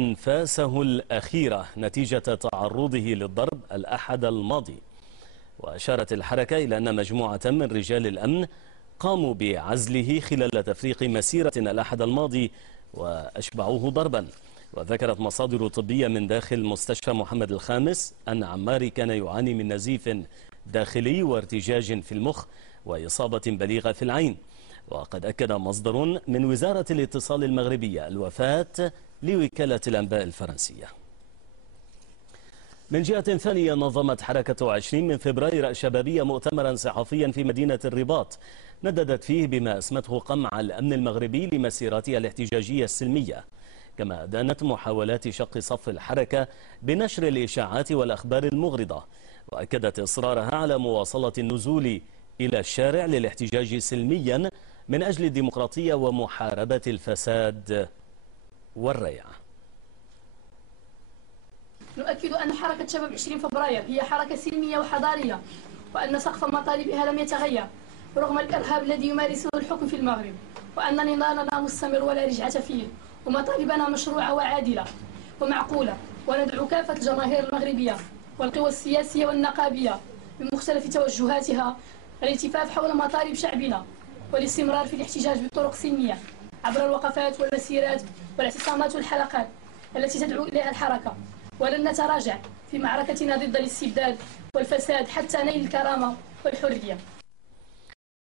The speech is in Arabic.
أنفاسه الأخيرة نتيجة تعرضه للضرب الأحد الماضي. وأشارت الحركة إلى أن مجموعة من رجال الأمن قاموا بعزله خلال تفريق مسيرة الأحد الماضي وأشبعوه ضربا. وذكرت مصادر طبية من داخل مستشفى محمد الخامس أن عماري كان يعاني من نزيف داخلي وارتجاج في المخ وإصابة بليغة في العين. وقد أكد مصدر من وزارة الاتصال المغربية الوفاة لوكالة الأنباء الفرنسية. من جهة ثانية، نظمت حركة 20 من فبراير الشبابية مؤتمرا صحفيا في مدينة الرباط نددت فيه بما أسمته قمع الأمن المغربي لمسيراتها الاحتجاجية السلمية، كما أدانت محاولات شق صف الحركة بنشر الإشاعات والأخبار المغرضة، وأكدت إصرارها على مواصلة النزول إلى الشارع للاحتجاج سلميا من أجل الديمقراطية ومحاربة الفساد والريع. نؤكد أن حركة شباب 20 فبراير هي حركة سلمية وحضارية، وأن سقف مطالبها لم يتغير رغم الإرهاب الذي يمارسه الحكم في المغرب، وأن نضالنا مستمر ولا رجعة فيه، ومطالبنا مشروعة وعادلة ومعقولة. وندعو كافة الجماهير المغربية والقوى السياسية والنقابية بمختلف توجهاتها الالتفاف حول مطالب شعبنا والاستمرار في الاحتجاج بطرق سلمية عبر الوقفات والمسيرات والاعتصامات والحلقات التي تدعو إليها الحركة. ولن نتراجع في معركتنا ضد الاستبداد والفساد حتى نيل الكرامة والحرية.